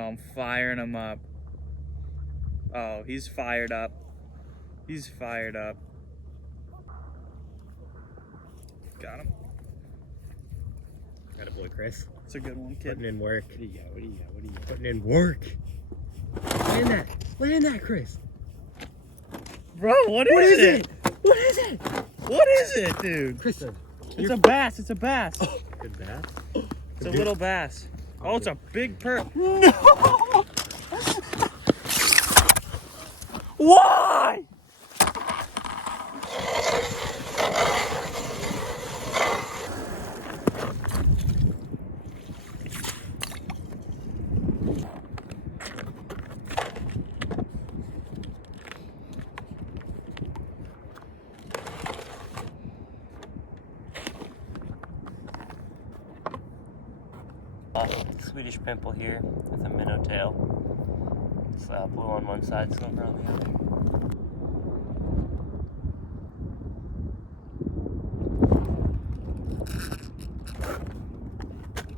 Oh, I'm firing him up. Oh, he's fired up. He's fired up. Got him. Got a boy, Chris. It's a good one, kid. Putting in work. What do you got? What do you got? What do you got? Putting in work. Land that. Land that, Chris. Bro, what is it? What is it? What is it, dude? Chris, It's a bass. It's a bass. oh, good bass. It's a little bass. Oh, it's a big perch. No! Why? Swedish pimple here with a minnow tail. It's blue on one side, silver on the other.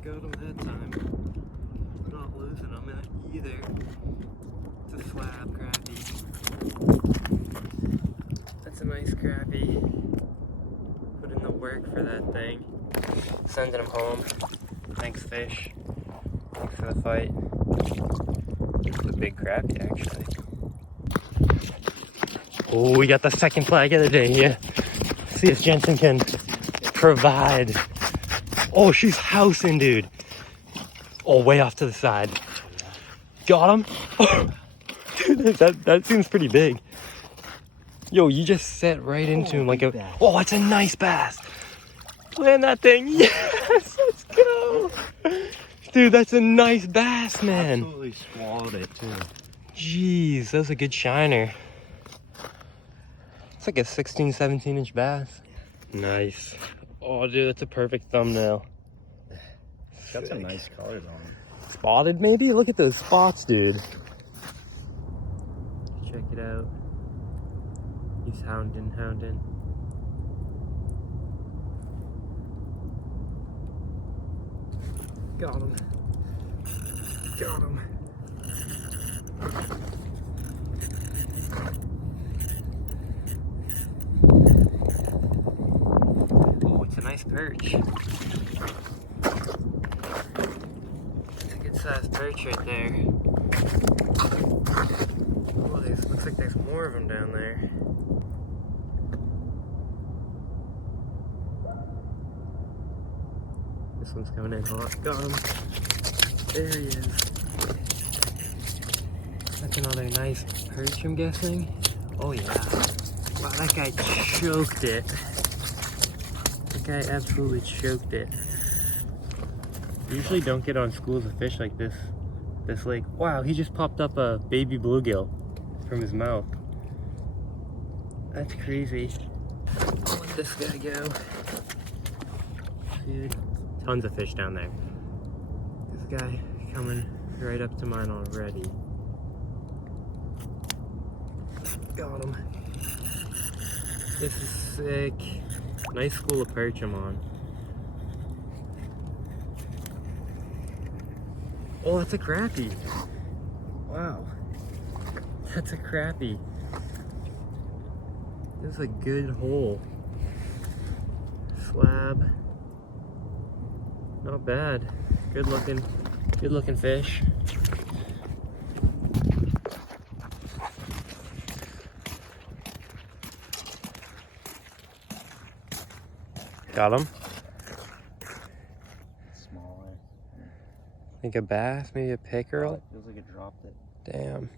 Got him that time. Not losing him either. It's a slab crappie. That's a nice crappie. Put in the work for that thing. Sending him home. Thanks, fish. Thanks for the fight. It's a big crappie, actually. Oh, we got the second flag of the day here. See if Jensen can provide. Oh, she's housing, dude. Oh, way off to the side. Got him. Oh, dude, that seems pretty big. Yo, you just set right into him like a... Oh, it's a nice bass. Land that thing. Yes, let's go. Dude, that's a nice bass, man. Absolutely swallowed it too. Jeez, that was a good shiner. It's like a 16, 17 inch bass. Nice. Oh, dude, that's a perfect thumbnail. Got some nice colors on him. Spotted, maybe? Look at those spots, dude. Check it out. He's hounding. Got him. Got him. Oh, it's a nice perch. It's a good sized perch right there. Oh, looks like there's more of them down there. This one's coming in hot. Got him. There he is. That's another nice perch, I'm guessing. Oh yeah. Wow, that guy choked it. That guy absolutely choked it. You usually don't get on schools of fish like this lake. Wow, he just popped up a baby bluegill from his mouth. That's crazy. I'll let this guy go. Dude. Tons of fish down there. This guy coming right up to mine already. Got him. This is sick. Nice school of perch I'm on. Oh, that's a crappie. Wow. That's a crappie. This is a good hole. Slab. Not bad. Good looking fish. Got him. Smaller. Like a bass, maybe a pickerel. It feels like it dropped it. Damn.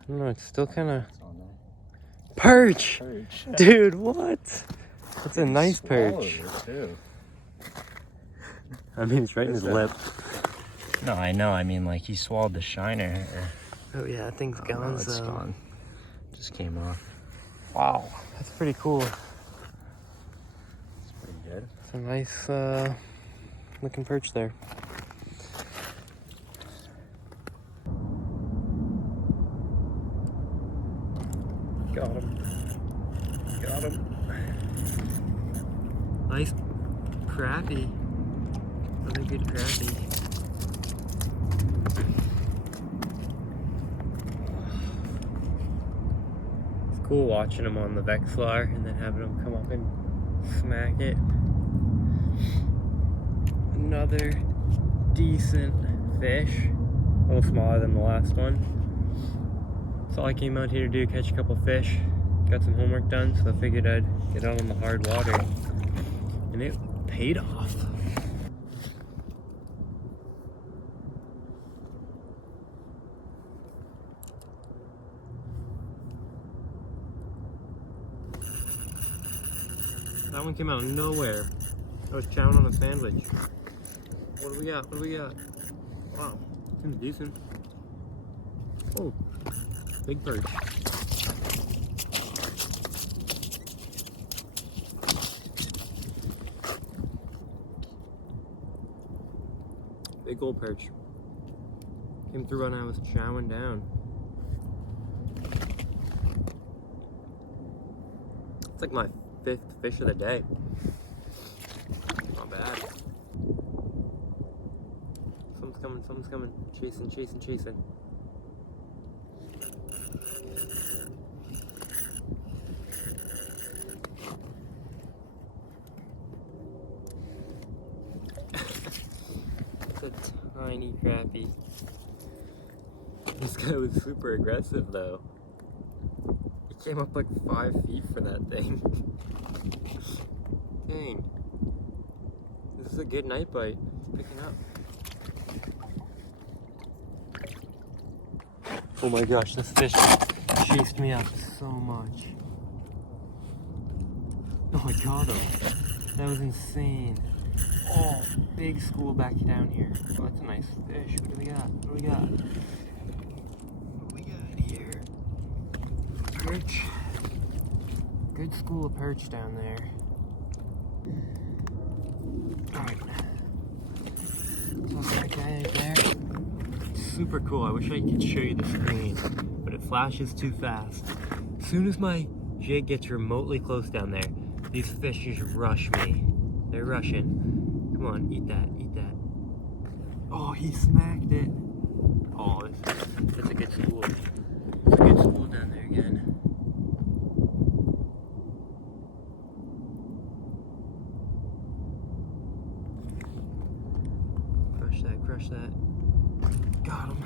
I don't know, it's still kind of... Perch! Perch. Dude, what? That's a nice perch. It too. I mean, it's right in his lip. No, I know. I mean, like, he swallowed the shiner. Oh yeah, that thing's gone, It's gone. Just came off. Wow, that's pretty cool. It's pretty good. It's a nice looking perch there. Got him. Got him. Nice crappie. Another good crappie. It's cool watching them on the vexilar and then having them come up and smack it. Another decent fish. A little smaller than the last one. That's all I came out here to do, catch a couple fish. Got some homework done, so I figured I'd get out on the hard water. And it paid off. That one came out of nowhere. I was chowing on a sandwich. What do we got? What do we got? Wow, seems decent. Oh, big perch. Big old perch. Came through when I was chowing down. It's like my 5th fish of the day. Not bad. Someone's coming. Chasing. It's a tiny crappie. This guy was super aggressive though. He came up like 5 feet for that thing. Dang. This is a good night bite. It's picking up. Oh my gosh, this fish chased me up so much. Oh, I got him. That was insane. Oh, big school back down here. Oh, that's a nice fish. What do we got? What do we got here? Perch. Good school of perch down there. Alright. So that guy right there. Super cool. I wish I could show you the screen, but it flashes too fast. As soon as my jig gets remotely close down there, these fish just rush me. They're rushing. Come on, eat that. Oh, he smacked it. Oh, that's a good school. It's a good school down there again. Crush that. Got him.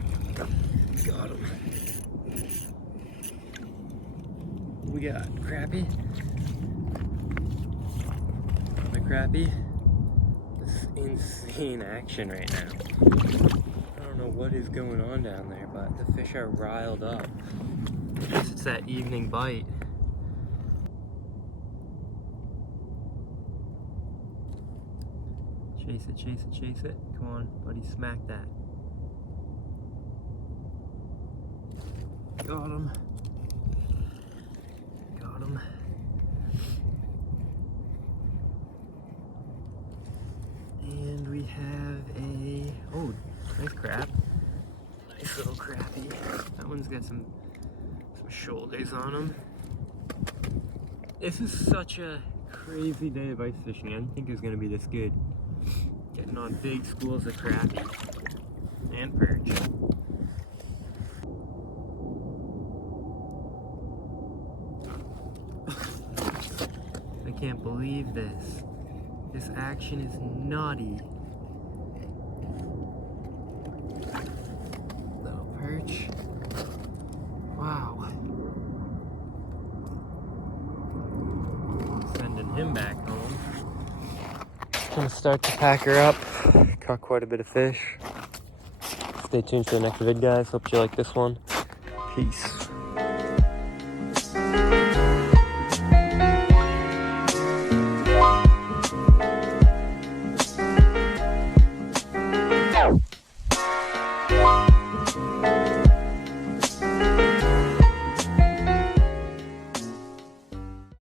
We got crappie. The crappie. This insane action right now. I don't know what is going on down there, but the fish are riled up. I guess it's that evening bite. Chase it. Come on, buddy, smack that. Got him. And we have a, oh, nice crab. Nice little crappie. That one's got some shoulders on him. This is such a crazy day of ice fishing. I didn't think it was gonna be this good. Getting on big schools of crappie and perch. I can't believe this. This action is naughty. Little perch. Wow. Sending him back home. Gonna start to pack her up. Caught quite a bit of fish. Stay tuned for the next vid, guys. Hope you like this one. Peace.